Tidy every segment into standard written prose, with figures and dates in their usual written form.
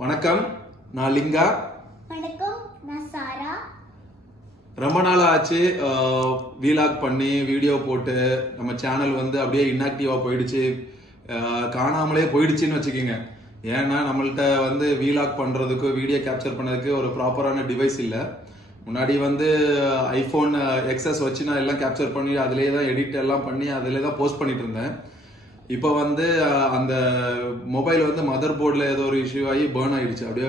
வணக்கம், நான் லிங்கா. வணக்கம், நான் சாரா. ரொம்ப நாள் ஆச்சு வீலாக் பண்ணி வீடியோ போட்டு நம்ம சேனல் வந்து அப்படியே இன்ஆக்டிவா போயிடுச்சு, காணாமலே போயிடுச்சுன்னு வச்சுக்கோங்க. ஏன்னா நம்மள்ட்ட வந்து வீலாக் பண்றதுக்கு வீடியோ கேப்சர் பண்ணதுக்கு ஒரு ப்ராப்பரான டிவைஸ் இல்லை. முன்னாடி வந்து ஐபோன் எக்ஸஸ் வச்சு நான் எல்லாம் கேப்சர் பண்ணி அதிலே தான் எடிட் எல்லாம் பண்ணி அதிலே தான் போஸ்ட் பண்ணிட்டு இருந்தேன். இப்போ வந்து அந்த மொபைல் வந்து மதர் போர்டில் ஏதோ ஒரு இஷ்யூ ஆகி பேர்ன் ஆயிடுச்சு, அப்படியே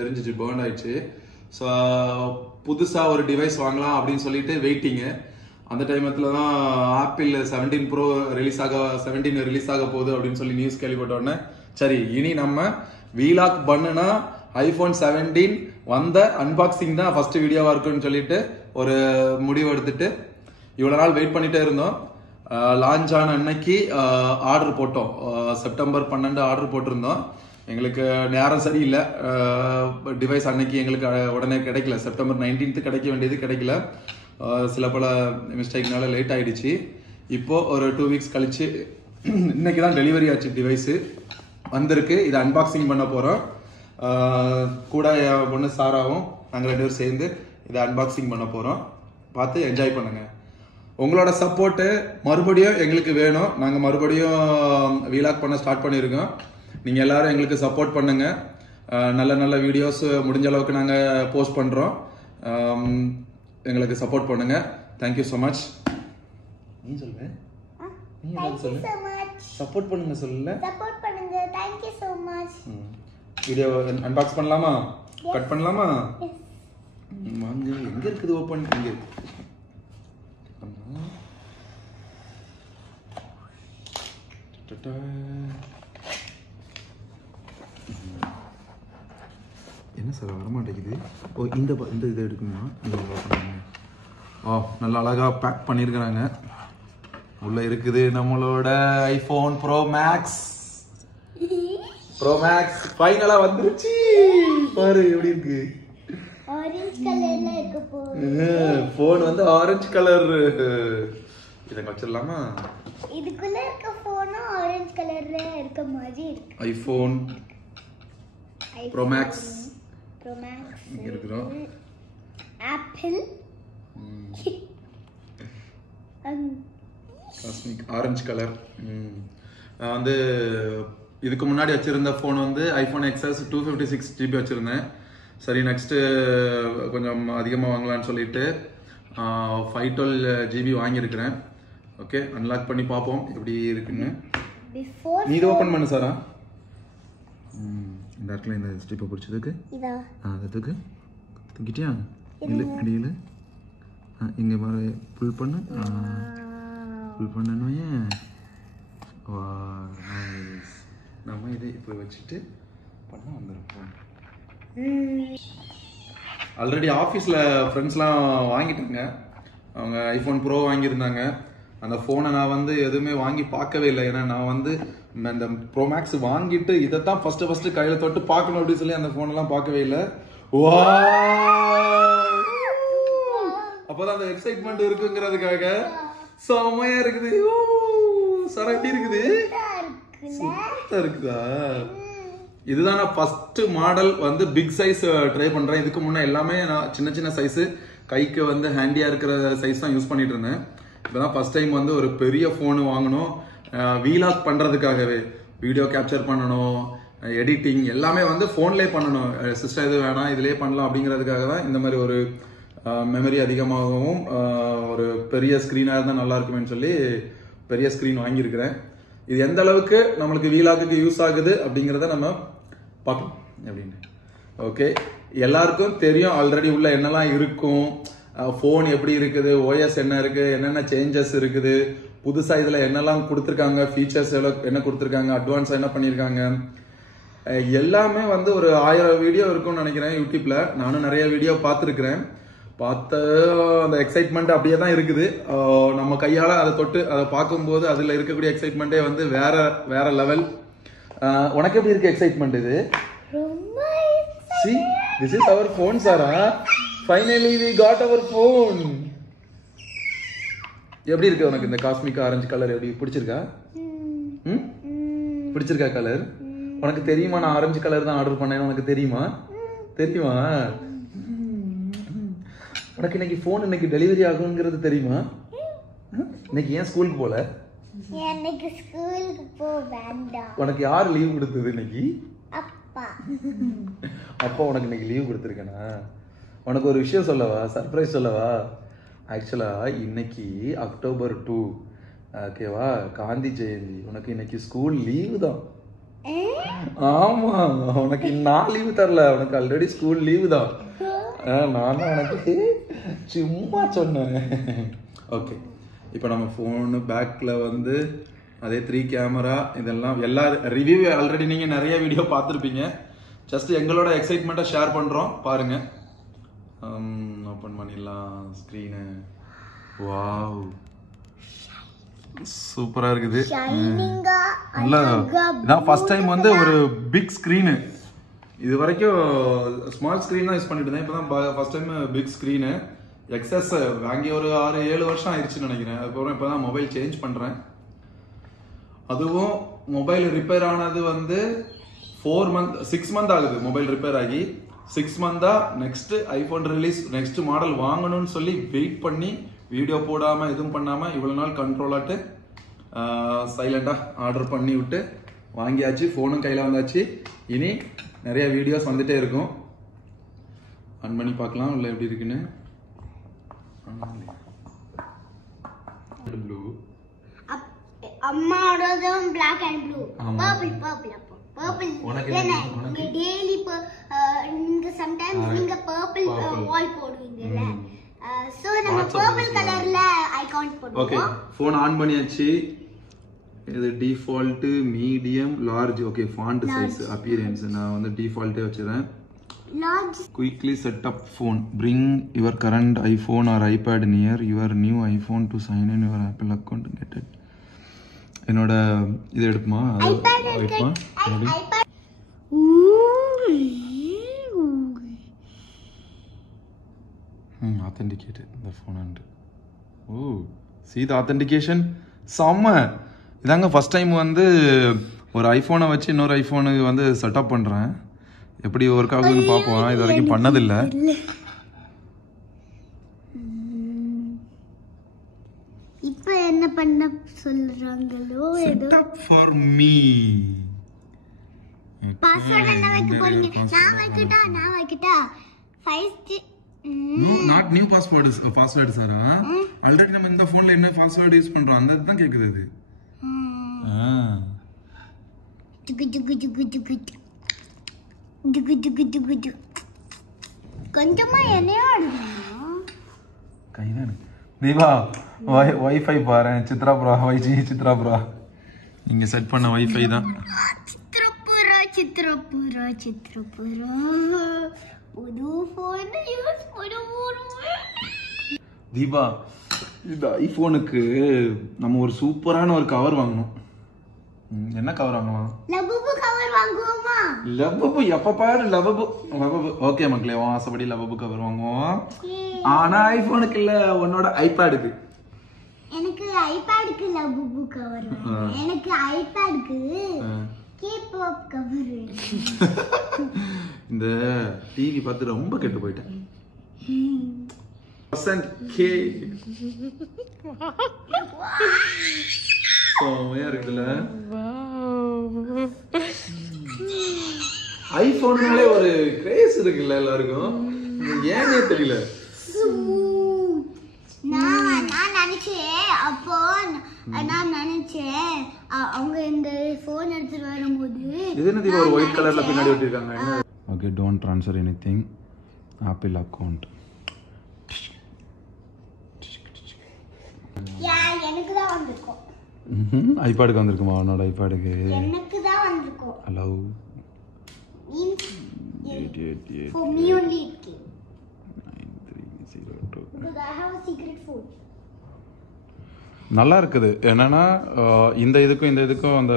எரிஞ்சிச்சு, பேர்ன் ஆயிடுச்சு. ஸோ புதுசாக ஒரு டிவைஸ் வாங்கலாம் அப்படின்னு சொல்லிட்டு வெயிட்டிங்கு. அந்த டைமத்தில் தான் ஆப்பிள் 17 ப்ரோ ரிலீஸ் ஆக போகுது அப்படின்னு சொல்லி நியூஸ் கேள்விப்பட்டோடனே, சரி இனி நம்ம வீலாக் பண்ணுனா ஐபோன் 17 வந்த அன்பாக்சிங் தான் ஃபர்ஸ்ட் வீடியோவா இருக்குன்னு சொல்லிட்டு ஒரு முடிவு எடுத்துட்டு இவ்வளவு நாள் வெயிட் பண்ணிட்டே இருந்தோம். லான்ச் ஆன அன்னைக்கு ஆர்டர் போட்டோம். செப்டம்பர் 12 ஆர்டர் போட்டிருந்தோம். எங்களுக்கு நேரம் சரியில்லை, டிவைஸ் அன்னைக்கு எங்களுக்கு உடனே கிடைக்கல. செப்டம்பர் 19 கிடைக்க வேண்டியது கிடைக்கல, சில பல மிஸ்டேக்னால லேட் ஆயிடுச்சு. இப்போ ஒரு 2 வீக்ஸ் கழிச்சு இன்னைக்கு தான் டெலிவரி ஆச்சு, டிவைஸ் வந்திருக்கு. இதை அன்பாக்சிங் பண்ண போறோம். கூட என் பொண்ணு சாராவும் நாங்கள் 2 பேரும் சேர்ந்து இதை அன்பாக்சிங் பண்ண போறோம். பார்த்து என்ஜாய் பண்ணுங்க. உங்களோட சப்போர்ட்டு மறுபடியும் எங்களுக்கு வேணும். நாங்கள் மறுபடியும் வீலாக் பண்ண ஸ்டார்ட் பண்ணியிருக்கோம். நீங்கள் எல்லாரும் எங்களுக்கு சப்போர்ட் பண்ணுங்க. நல்ல நல்ல வீடியோஸ் முடிஞ்ச அளவுக்கு நாங்கள் போஸ்ட் பண்ணுறோம். எங்களுக்கு சப்போர்ட் பண்ணுங்க. Thank you so much. நீ சொல்லு, நீ சொல்லு, சப்போர்ட் பண்ணுங்க சொல்லல, சப்போர்ட் பண்ணுங்க. Thank you so much. Video unbox பண்ணலாமா? கட் பண்ணலாமா? வாங்க. எங்க இருக்குது ஓபன்? இங்க என்ன சார் வரமாட்டேங்குது? ஓ, இந்த இது எடுக்குமா? ஓ, நல்லா அழகா பேக் பண்ணியிருக்கிறாங்க. உள்ள இருக்குது நம்மளோட ஐபோன் ப்ரோ மேக்ஸ். ஃபைனலா வந்துருச்சு. பாரு எப்படி இருக்கு. ஆரஞ்சு கலர்ல இருக்கு போன் வந்து ஆரஞ்சு கலர். இத வச்சிரலாமா? இதுக்குள்ள இருக்க போன் ஆரஞ்சு கலர்ல இருக்க மாதிரி இருக்கு. ஐபோன் ப்ரோ மேக்ஸ் இங்க இருக்குறோம். Apple cosmic orange colour. வந்து இதுக்கு முன்னாடி வச்சிருந்த போன் வந்து ஐபோன் எக்ஸ்எஸ் 256 GB வச்சிருந்தேன். சரி, நெக்ஸ்ட் கொஞ்சம் அதிகமாக வாங்கலான்னு சொல்லிட்டு 512 GB வாங்கியிருக்கிறேன். ஓகே, அன்லாக் பண்ணி பார்ப்போம் எப்படி இருக்குன்னு. நீ இதை ஓப்பன் பண்ணு சாரா. இந்த இடத்துல இந்த ஸ்டிப்பை பிடிச்சதுக்கு அதுக்கு தூக்கிட்டியா? இல்லை அடியில் இங்கே மாதிரி புல் பண்ணு. புல் பண்ணணும். நம்ம இதை இப்போ வச்சுட்டு பண்ண வந்துடும். ஆல்ரெடி ஆஃபீஸில் ஃப்ரெண்ட்ஸ்லாம் வாங்கிட்டாங்க. அவங்க ஐஃபோன் ப்ரோ வாங்கியிருந்தாங்க. அந்த ஃபோனை நான் வந்து எதுவுமே வாங்கி பார்க்கவே இல்லை. ஏன்னா நான் வந்து இந்த ப்ரோ மேக்ஸ் வாங்கிட்டு இதைத்தான் ஃபர்ஸ்ட் கையில் தொட்டு பார்க்கணும் அப்படின்னு சொல்லி அந்த ஃபோனெல்லாம் பார்க்கவே இல்லை. அப்போதான் அந்த எக்ஸைட்மெண்ட் இருக்குங்கிறதுக்காக செமையா இருக்குது. சரா எப்படி இருக்குது? சூப்பரா இருக்குதா? இதுதான் நான் ஃபர்ஸ்ட் மாடல் வந்து பிக் சைஸ் ட்ரை பண்றேன். இதுக்கு முன்னே எல்லாமே நான் சின்ன சைஸ், கைக்கு வந்து ஹேண்டியா இருக்கிற சைஸ் தான் யூஸ் பண்ணிட்டு இருந்தேன். இப்பதான் ஃபர்ஸ்ட் டைம் வந்து ஒரு பெரிய போன் வாங்கணும். வீலாக் பண்றதுக்காகவே வீடியோ கேப்சர் பண்ணணும், எடிட்டிங் எல்லாமே வந்து போன்லேயே பண்ணணும். சிஸ்டம் எது வேணாம், இதுலயே பண்ணலாம் அப்படிங்கிறதுக்காக தான் இந்த மாதிரி ஒரு மெமரி அதிகமாகவும் ஒரு பெரிய ஸ்கிரீனா இருந்தால் நல்லா இருக்குமேன்னு சொல்லி பெரிய ஸ்கிரீன் வாங்கியிருக்கிறேன். இது எந்த அளவுக்கு நம்மளுக்கு வீலாக்கு யூஸ் ஆகுது அப்படிங்கிறத நம்ம பார்க்கலாம் அப்படின்னு. ஓகே, எல்லாருக்கும் தெரியும் ஆல்ரெடி உள்ள என்னெல்லாம் இருக்கும், ஃபோன் எப்படி இருக்குது, ஓஎஸ் என்ன இருக்கு, என்னென்ன சேஞ்சஸ் இருக்குது, புதுசா இதுல என்னெல்லாம் கொடுத்துருக்காங்க, ஃபீச்சர்ஸ் என்ன கொடுத்துருக்காங்க, அட்வான்ஸா என்ன பண்ணியிருக்காங்க, எல்லாமே வந்து ஒரு 1000 வீடியோ இருக்கும்னு நினைக்கிறேன் யூடியூப்ல. நானும் நிறைய வீடியோ பார்த்துருக்கிறேன். பார்த்த அந்த எக்ஸைட்மெண்ட் அப்படியே தான் இருக்குது. நம்ம கையால அதை தொட்டு அதை பார்க்கும்போது அதுல இருக்கக்கூடிய எக்ஸைட்மெண்டே வந்து வேற லெவல். உனக்கு எப்படி இருக்கு எக்ஸைட்மெண்ட்? இது see, this is our phone, Sarah. Finally we got our phone. எப்படி இருக்கு உனக்கு இந்த காஸ்மிக் ஆரஞ்சு கலர்? எப்படி பிடிச்சிருக்கா? பிடிச்சிருக்கா கலர்? உனக்கு தெரியுமா நான் ஆரஞ்சு கலர் தான் ஆர்டர் பண்ணேன்னு உனக்கு தெரியுமா? தெரியுமா? உனக்கு இன்னைக்கு ஃபோன் இன்னைக்கு டெலிவரி ஆகுங்கிறது தெரியுமா? இன்னைக்கு ஏன் ஸ்கூலுக்கு போல? எனக்கு ஸ்கூலுக்கு போக வேண்டாம். உனக்கு யார் லீவ் கொடுத்தது இன்னைக்கு? அப்பா. அப்பா உனக்கு இன்னைக்கு லீவ் கொடுத்துருக்கேனா? உனக்கு ஒரு விஷயம் சொல்லவா? சர்ப்ரைஸ் சொல்லவா? ஆக்சுவலா இன்னைக்கு அக்டோபர் 2 ஓகேவா, காந்தி ஜெயந்தி. உனக்கு இன்னைக்கு ஸ்கூல் லீவு தான். ஆமா, உனக்கு நான் லீவு தரல, உனக்கு ஆல்ரெடி ஸ்கூல் லீவு தான். நானும் உனக்கு சும்மா சொன்னேன். ஓகே, இப்போ நம்ம ஃபோனு பேக்கில் வந்து அதே 3 கேமரா இதெல்லாம் எல்லா ரிவ்யூ ஆல்ரெடி நீங்கள் நிறைய வீடியோ பார்த்துருப்பீங்க. ஜஸ்ட் எங்களோட எக்ஸைட்மெண்ட்டை ஷேர் பண்ணுறோம் பாருங்க. ஓப்பன் பண்ணிடலாம் ஸ்க்ரீனு. வாவ், சூப்பராக இருக்குது. நல்லா இதான் ஃபர்ஸ்ட் டைம் வந்து ஒரு பிக் ஸ்க்ரீனு. இது வரைக்கும் ஸ்மால் ஸ்க்ரீன் தான் யூஸ் பண்ணிட்டு இருந்தேன். இப்போ தான் ஃபர்ஸ்ட் டைம் பிக் ஸ்க்ரீனு. எக்ஸஸ் வாங்கி ஒரு 6-7 வருஷம் ஆயிடுச்சுன்னு நினைக்கிறேன். அதுக்கப்புறம் இப்போ தான் மொபைல் சேஞ்ச் பண்ணுறேன். அதுவும் மொபைல் ரிப்பேர் ஆனது வந்து 6 மந்த் ஆகுது. மொபைல் ரிப்பேர் ஆகி 6 மந்த்தா next iPhone release, next model வாங்கணும்னு சொல்லி வெயிட் பண்ணி வீடியோ போடாமல் எதுவும் பண்ணாமல் இவ்வளோ நாள் கண்ட்ரோலாட்டு சைலண்டாக ஆர்டர் பண்ணி விட்டு வாங்கியாச்சு. ஃபோனும் கையில் வந்தாச்சு. இனி நிறைய வீடியோஸ் வந்துட்டே இருக்கும். ஆன் பண்ணி பார்க்கலாம் உள்ள எப்படி இருக்குன்னு. ப்ளூ அம்மாவோடதும் black and blue. purple உனக்கு டெய்லி நீங்க சம்டைம்ஸ் நீங்க purple வால் போடுவீங்கல. சோ நம்ம purple கலர்ல ஐகான் போடுவோம். ஓகே, ஃபோன் ஆன் பண்ணியாச்சு. இது default, medium, large. Okay, font size, appearance நான் வந்து டிஃபால்ட்டே வச்சிரேன். large. Quickly set up phone. Bring your current iPhone or iPad near your new iPhone to sign in your Apple account. Get it. என்னோட இது எடுப்புமா? iPad எடுப்புமா? iPad. Authenticated the phone and see the authentication. செம்ம. இதாங்க first time வந்து ஒரு ஐஃபோனை வச்சு இன்னொரு ஐஃபோனுக்கு வந்து setup பண்ணுறேன். எப்படி ஒர்க் ஆகுதுன்னு பார்ப்போம். இது வரைக்கும் பண்ணதில்லை. இப்போ என்ன பண்ண சொல்றாங்களோ ஏதோ ஃபார் மீ. பாஸ்வேர்ட் என்ன வைக்க போறீங்க? நான் வைக்கட்டா 5 நோ நாட் நியூ பாஸ்வேர்ட் சாரா. ஆல்ரெடி நம்ம இந்த ஃபோன்ல என்ன பாஸ்வேர்ட் யூஸ் பண்றோம் அந்த தான் கேக்குது இது. கொஞ்சமா என்னையா கைதான் தீபா. வைஃபை பாரு சித்ராபுரா, வைஜி சித்ராபுரா. இங்க செட் பண்ண வைஃபை தான். சித்ரபுரா புது ஃபோன் யூஸ் பண்ணுவோம். தீபா, இந்த ஐபோனுக்கு நம்ம ஒரு சூப்பரான ஒரு கவர் வாங்கணும். என்ன கவர் வாங்கலாம்? லபபு கவர் வாங்குவோமா? லபபு எப்ப பாரு லபபு. ஓகே மக்களே, உன் ஆசைப்படி லபபு கவர் வாங்குவோம். ஆனா ஐபோனுக்கு இல்ல, உன்னோட ஐபேடுக்கு. எனக்கு ஐபேடுக்கு லபபு கவர் வேணும். எனக்கு ஐபேடுக்கு கேபாப் கவர் வேணும். இந்த டிவி பார்த்து ரொம்ப கெட்டு போயிட்டேன். இருக்குல்ல ஐபோன்னாலே ஒரு கிரேஸ் இருக்குல்ல எல்லாருக்கும். ஏனே தெரியல. நான் நினைச்சேன் அப்போ நான் நினைச்சேன் அவங்க இந்த போன் எடுத்துட்டு வரும்போது இது என்ன ஒரு ஒயிட் கலர்ல பின்னாடி ஒட்டிருக்காங்க. Okay, don't transfer anything apple account. எனக்கு தான் வந்திருக்கும். ஐபேடுக்கு வந்திருக்குமா? உன்னோட ஐபேடுக்கு எனக்கு தான் வந்திருக்கும். Hello for me only it came 9302 because I have a secret phone. நல்லா இருக்குது. என்னன்னா இந்த இதுக்கும் அந்த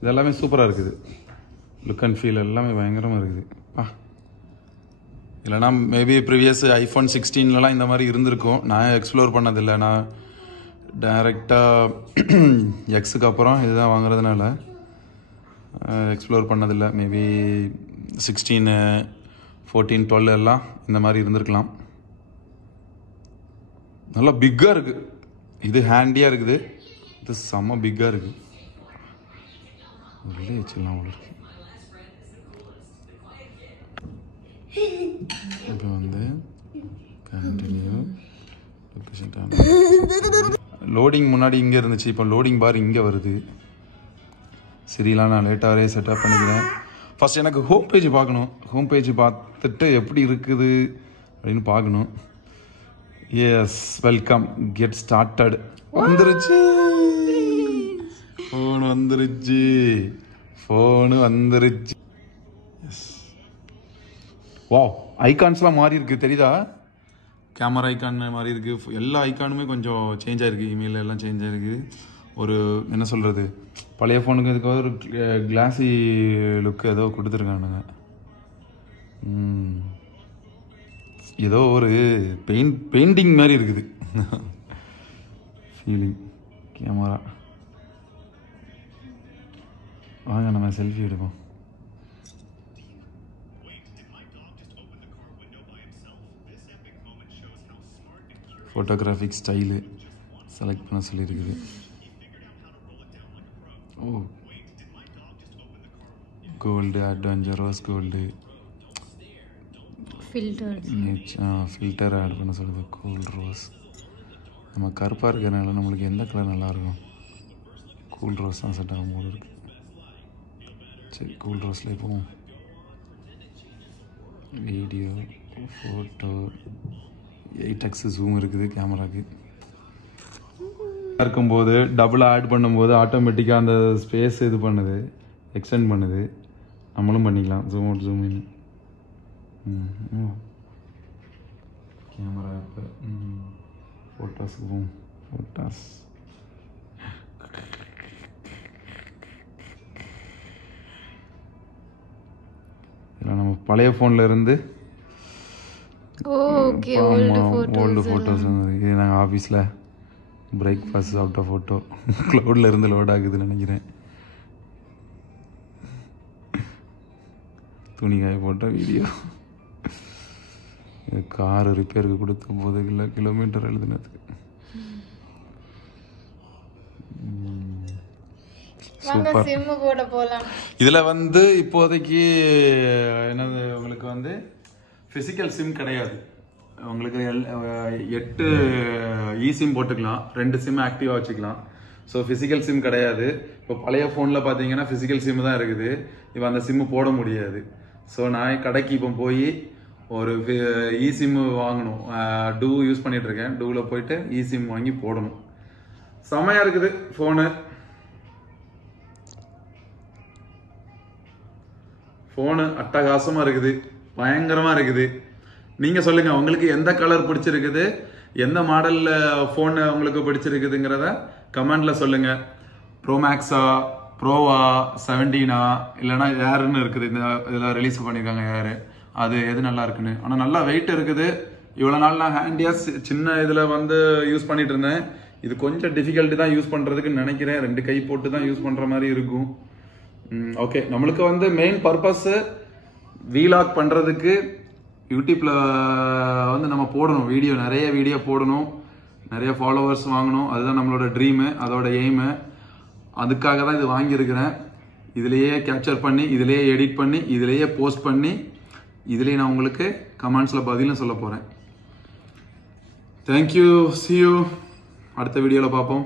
இதெல்லாமே சூப்பராக இருக்குது. லுக் அண்ட் ஃபீல் எல்லாமே பயங்கரமாக இருக்குது. இல்லைனா மேபி ப்ரீவியஸ் ஐஃபோன் 16லலாம் இந்த மாதிரி இருந்திருக்கும். நான் எக்ஸ்ப்ளோர் பண்ணதில்லை. நான் டைரெக்டாக எக்ஸுக்கு அப்புறம் இதுதான் வாங்குறதுனால எக்ஸ்ப்ளோர் பண்ணதில்லை. மேபி 16, 14, 12 எல்லாம் இந்த மாதிரி இருந்திருக்கலாம். நல்லா பிக்காக இருக்குது. இது ஹேண்டியாக இருக்குது, இது செம்ம பிக்காக இருக்குது. உள்ளே வச்சிடலாம் அவ்வளோ இருக்கு. இப்போ வந்து கண்டினியூ லோடிங் முன்னாடி இங்கே இருந்துச்சு, இப்போ லோடிங் பார் இங்கே வருது. சரிலாம் நான் லேட்டாகவே செட்டப் பண்ணிக்கிறேன். ஃபஸ்ட் எனக்கு ஹோம் பேஜ் பார்க்கணும். ஹோம் பேஜ் பார்த்துட்டு எப்படி இருக்குது அப்படின்னு பார்க்கணும். Yes, welcome, get started. வந்துருச்சு, ஃபோன் வந்துருச்சு, ஃபோனு வந்துருச்சு. எஸ், வாவ், ஐகான்ஸ்லாம் மாறி இருக்குது தெரியுதா? கேமரா ஐக்கான் மாறி இருக்குது. எல்லா ஐக்கானுமே கொஞ்சம் சேஞ்ச் ஆகிருக்கு. இமெயில் எல்லாம் சேஞ்ச் ஆகிருக்கு. ஒரு என்ன சொல்கிறது, பழைய ஃபோனுக்கு இதுக்காக ஒரு கிளாஸி லுக் ஏதோ கொடுத்துருக்கானுங்க. ஏதோ ஒரு பெயிண்டிங் மாதிரி இருக்குது ஃபீலிங். கேமரா, வாங்க நம்ம செல்ஃபி எடுப்போம். ஃபோட்டோகிராஃபிக் ஸ்டைலு செலக்ட் பண்ண சொல்லியிருக்குது. Oh, gold, adventure, rose gold, filter add பண்ண சொல்லுது. Cool rose. நம்ம கருப்பாக இருக்கிறனால நம்மளுக்கு எந்த கலர் நல்லாயிருக்கும்? கூல் ரோஸ் தான் செட் ஆகும் போல இருக்குது. சரி, கூல் ரோஸ்லேயே போவோம். வீடியோ, ஃபோட்டோ, 8x ஜூம் இருக்குது கேமராவுக்கு. இருக்கும்போது டபுளாக ஆட் பண்ணும்போது ஆட்டோமேட்டிக்காக அந்த ஸ்பேஸ் இது பண்ணுது, எக்ஸ்டெண்ட் பண்ணுது. நம்மளும் பண்ணிக்கலாம், zoom out, zoom in. Camera இப்போ ஃபோட்டோஸ், ஜூம் ஃபோட்டோஸ். இதில் நம்ம பழைய ஃபோனில் இருந்து ஓல்டு ஃபோட்டோஸ் இது நாங்கள் ஆஃபீஸில் பிரேக்ஃபாஸ்ட் சாப்பிட்ட ஃபோட்டோ க்ளவுடில் இருந்து லோட் ஆகுதுன்னு நினைக்கிறேன். துணி காய போட்ட வீடியோ. காரு ரிப்பேருக்கு கொடுத்த 9 கிலோமீட்டர் எழுதுனதுக்கு. சூப்பர். இதில் வந்து இப்போதைக்கு என்னது, உங்களுக்கு வந்து ஃபிசிக்கல் சிம் கிடையாது. உங்களுக்கு 8 இ-சிம் போட்டுக்கலாம், 2 சிம் ஆக்டிவாக வச்சுக்கலாம். ஸோ ஃபிசிக்கல் சிம் கிடையாது. இப்போ பழைய ஃபோனில் பார்த்தீங்கன்னா ஃபிசிக்கல் சிம் தான் இருக்குது. இப்போ அந்த சிம்மு போட முடியாது. ஸோ நான் கடைக்கு இப்போ போய் ஒரு இ-சிம் வாங்கணும். டூ யூஸ் பண்ணிட்டு இருக்கேன். டூவில் போயிட்டு இ-சிம் வாங்கி போடணும். செமையாக இருக்குது ஃபோனு. ஃபோனு அட்டகாசமாக இருக்குது, பயங்கரமாக இருக்குது. நீங்கள் சொல்லுங்கள், உங்களுக்கு எந்த கலர் பிடிச்சிருக்குது, எந்த மாடலில் ஃபோனு உங்களுக்கு பிடிச்சிருக்குதுங்கிறத கமெண்டில் சொல்லுங்கள். ப்ரோமேக்ஸா, ப்ரோவா, 17ஆ, இல்லைனா ஏர்னு இருக்குது. இந்த இதில் ரிலீஸ் பண்ணியிருக்காங்க ஏரு. அது எது நல்லா இருக்குன்னு. ஆனால் நல்லா வெயிட் இருக்குது. இவ்வளோ நாள் நான் ஹேண்டியாக சின்ன இதில் வந்து யூஸ் பண்ணிட்டு இருந்தேன். இது கொஞ்சம் டிஃபிகல்ட்டி தான் யூஸ் பண்ணுறதுக்குன்னு நினைக்கிறேன். 2 கை போட்டு தான் யூஸ் பண்ணுற மாதிரி இருக்கும். ஓகே, நம்மளுக்கு வந்து மெயின் பர்பஸ் வீலாக் பண்ணுறதுக்கு யூடியூப்பில் வந்து நம்ம போடணும் வீடியோ, நிறைய வீடியோ போடணும், நிறைய ஃபாலோவர்ஸ் வாங்கணும். அதுதான் நம்மளோட ட்ரீமு, அதோட எய்மு. அதுக்காக தான் இது வாங்கியிருக்கிறேன். இதுலேயே கேப்சர் பண்ணி, இதுலேயே எடிட் பண்ணி, இதுலேயே போஸ்ட் பண்ணி, இதுலேயே நான் உங்களுக்கு கமெண்ட்ஸில் பதிலும் சொல்ல போகிறேன். Thank you, see you. அடுத்த வீடியோவில் பார்ப்போம்.